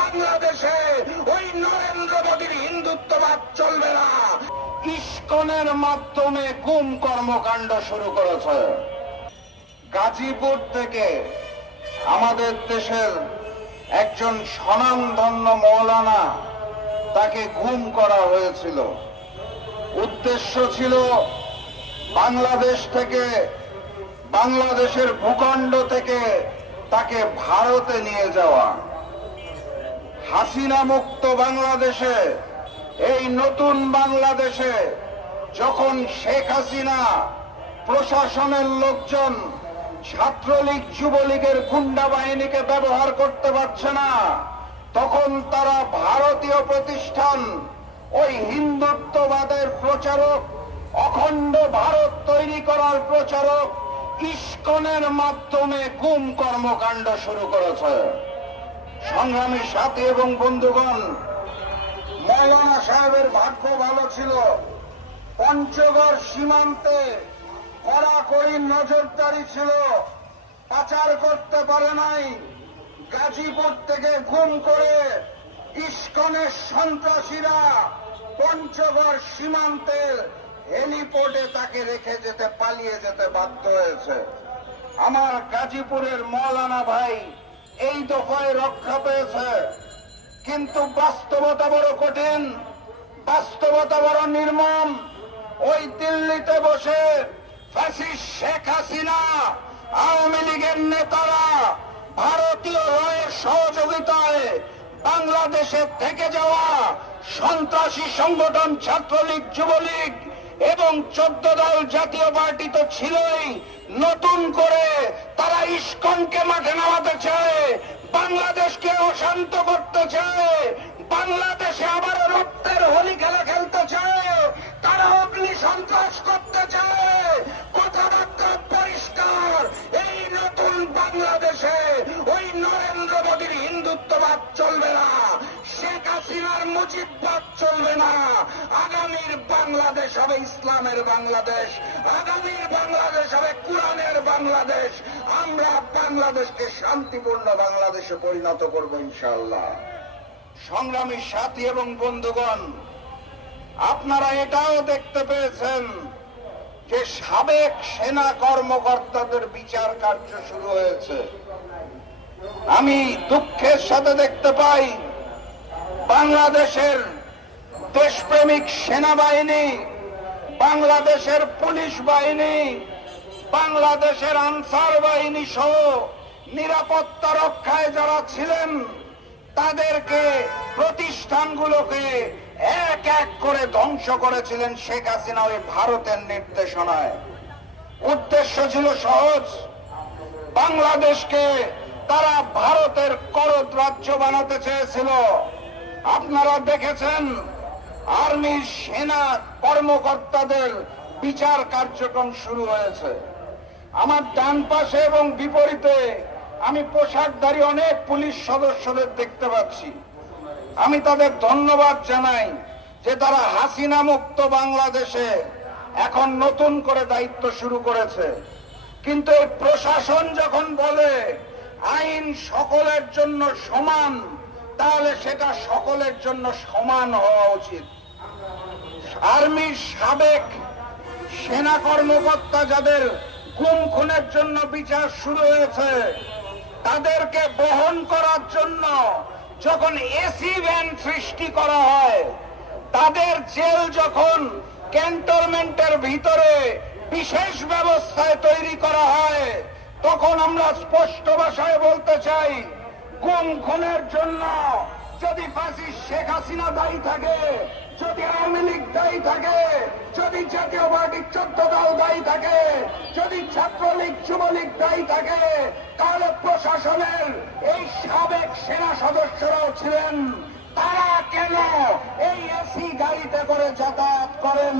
বাংলাদেশে ওই নরেন্দ্র মোদীর হিন্দুত্ববাদ চলবে না। ইস্কনের মাধ্যমে গুম কর্মকাণ্ড শুরু করেছে। গাজীপুর থেকে আমাদের দেশের একজন স্বনামধন্য মৌলানা তাকে গুম করা হয়েছিল। উদ্দেশ্য ছিল বাংলাদেশ থেকে, বাংলাদেশের ভূখণ্ড থেকে তাকে ভারতে নিয়ে যাওয়া। হাসিনা মুক্ত বাংলাদেশে, এই নতুন বাংলাদেশে যখন শেখ হাসিনা প্রশাসনের লোকজন ছাত্রলীগ, যুবলীগের গুন্ডা বাহিনীকে ব্যবহার করতে পারছে না, তখন তারা ভারতীয় প্রতিষ্ঠান, ওই হিন্দুত্ববাদের প্রচারক, অখণ্ড ভারত তৈরি করার প্রচারক, ইস্কনের মাধ্যমে গুম কর্মকাণ্ড শুরু করেছে। সংগ্রামী সাথী এবং বন্ধুগণ, মৌলানা সাহেবের ভাগ্য ভালো ছিল। পঞ্চগড় সীমান্তে কড়াকড়ি নজরদারি ছিল। পাচার করতে পারে নাই। গাজীপুর থেকে গুম করে ইস্কনের সন্ত্রাসীরা পঞ্চগড় সীমান্তের হেলিপোর্টে তাকে রেখে যেতে পালিয়ে যেতে বাধ্য হয়েছে। আমার গাজীপুরের মৌলানা ভাই দফায় রক্ষা পেয়েছে। কিন্তু বাস্তবতা বড় কঠিন, বাস্তবতা বড় নির্মম। ওই দিল্লিতে বসে শেখ হাসিনা, আওয়ামী লীগের নেতারা ভারতীয় রয়ের সহযোগিতায় বাংলাদেশে থেকে যাওয়া সন্ত্রাসী সংগঠন, ছাত্রলীগ, যুবলীগ এবং চোদ্দ দল জাতীয় পার্টি তো ছিলই, নতুন করে ইস্কনকে মাঠে নামাতে চায়, বাংলাদেশকে অশান্ত করতে চায়, বাংলাদেশে আবার রক্তের হোলি খেলা খেলতে চায়, তারা অগ্নি সন্ত্রাস করতে চায়, কথাবার্তা পরিষ্কার, এই নতুন বাংলাদেশে ওই নরেন্দ্র মোদীর হিন্দুত্ববাদ চলবে না। হাসিনার মুজিববাদ চলবে না। আগামীর বাংলাদেশ হবে ইসলামের বাংলাদেশ। আগামীর বাংলাদেশ হবে কোরআনের বাংলাদেশ। আমরা বাংলাদেশকে শান্তিপূর্ণ বাংলাদেশে পরিণত করব ইনশাআল্লাহ। সংগ্রামী সাথী এবং বন্ধুগণ, আপনারা এটাও দেখতে পেয়েছেন যে সাবেক সেনা কর্মকর্তাদের বিচার কার্য শুরু হয়েছে। আমি দুঃখের সাথে দেখতে পাই বাংলাদেশের দেশপ্রেমিক সেনাবাহিনী, বাংলাদেশের পুলিশ বাহিনী, বাংলাদেশের আনসার বাহিনী সহ নিরাপত্তা রক্ষায় যারা ছিলেন, তাদেরকে প্রতিষ্ঠানগুলোকে এক এক করে ধ্বংস করেছিলেন শেখ হাসিনা ওই ভারতের নির্দেশনায়। উদ্দেশ্য ছিল সহজ। বাংলাদেশকে তারা ভারতের করদ রাজ্য বানাতে চেয়েছিল। আপনারা দেখেছেন, আর্মি সেনা কর্মকর্তাদের বিচার কার্যক্রম শুরু হয়েছে। আমার ডান পাশে এবং বিপরীতে আমি পোশাকধারী অনেক পুলিশ সদস্যদের দেখতে পাচ্ছি। আমি তাদের ধন্যবাদ জানাই যে তারা হাসিনা মুক্ত বাংলাদেশে এখন নতুন করে দায়িত্ব শুরু করেছে। কিন্তু এই প্রশাসন যখন বলে, আইন সকলের জন্য সমান তাহলে সেটা সকলের জন্য সমান হওয়া উচিত। আর্মির সাবেক সেনা কর্মকর্তা যাদের গুম খুনের জন্য বিচার শুরু হয়েছে, তাদেরকে বহন করার জন্য যখন এসি ভ্যান সৃষ্টি করা হয়, তাদের জেল যখন ক্যান্টনমেন্টের ভিতরে বিশেষ ব্যবস্থায় তৈরি করা হয়, তখন আমরা স্পষ্ট ভাষায় বলতে চাই গুম খুনের জন্য যদি ফাঁসি শেখ হাসিনা দায়ী থাকে, যদি আওয়ামী লীগ দায়ী থাকে, যদি জাতীয় পার্টির চোদ্দ দল দায়ী থাকে, যদি ছাত্রলীগ, যুবলীগ দায়ী থাকে, তাহলে প্রশাসনের এই সাবেক সেনা সদস্যরাও ছিলেন। তারা কেন এই এসি গাড়িতে করে যাতায়াত করেন?